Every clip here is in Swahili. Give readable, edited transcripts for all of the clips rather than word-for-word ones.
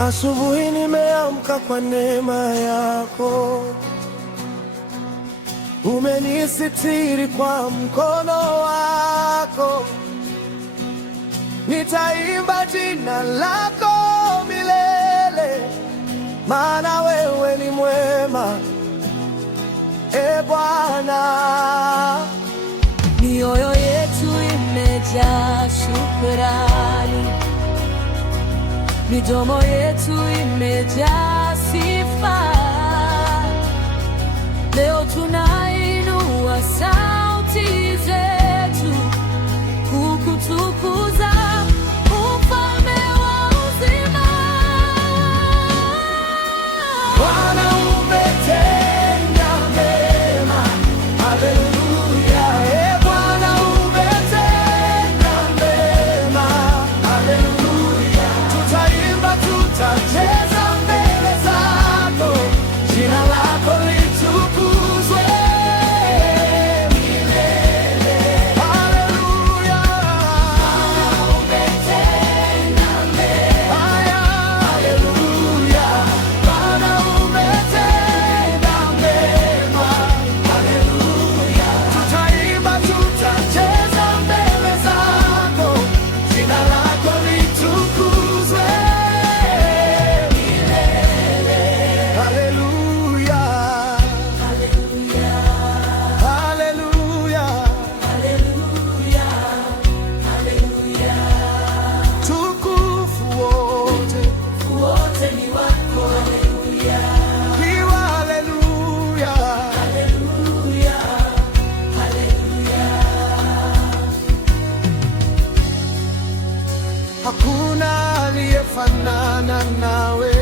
Asubuhi nimeamka kwa neema yako, umenisitiri kwa mkono wako. Nitaimba jina lako milele, maana wewe ni mwema, e Bwana. Mioyo yetu imejaa shukrani, midomo yetu imejaa sifa. Leo tunainua sauti zetu kukutukuza, Mfalme wa uzima. Bwana umetenda mema, haleluya. Bwana umetenda mema, haleluya. Tutaimba, tutacheza mbele zako, jina lako litukuzwe milele, haleluya. Bwana umetenda mema, haleluya. Bwana umetenda mema, haleluya. Tutaimba, tutacheza mbele zako, jina lako litukuzwe milele, haleluya, haleluya, haleluya. Tukufu wote ni wako, haleluya, haleluya, haleluya. Hakuna aliyefanana nawe,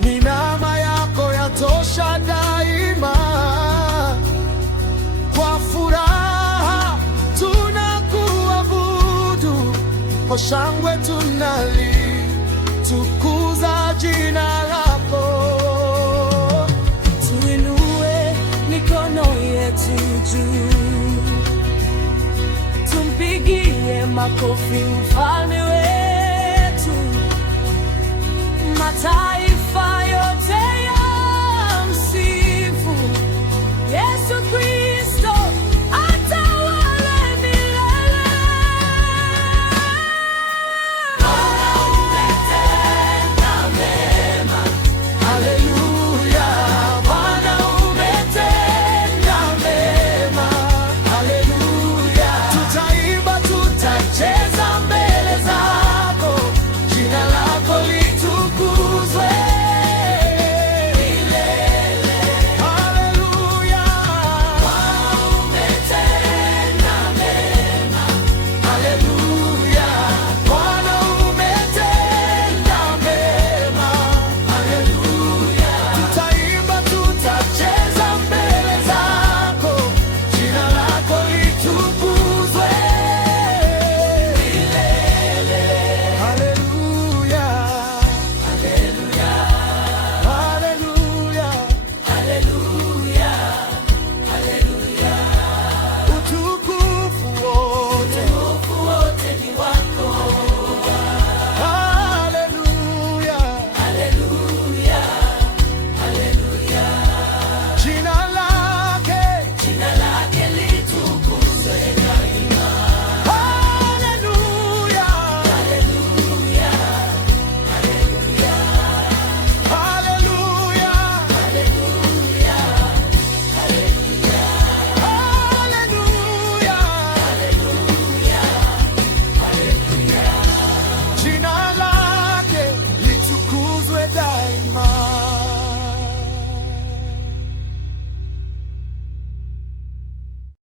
ni neema yako yatosha daima. Kwa furaha tunakuabudu, kwa shangwe tunalitukuza jina lako. Tuinue mikono yetu juu, tumpigie makofi mfalme wetu. Mataifa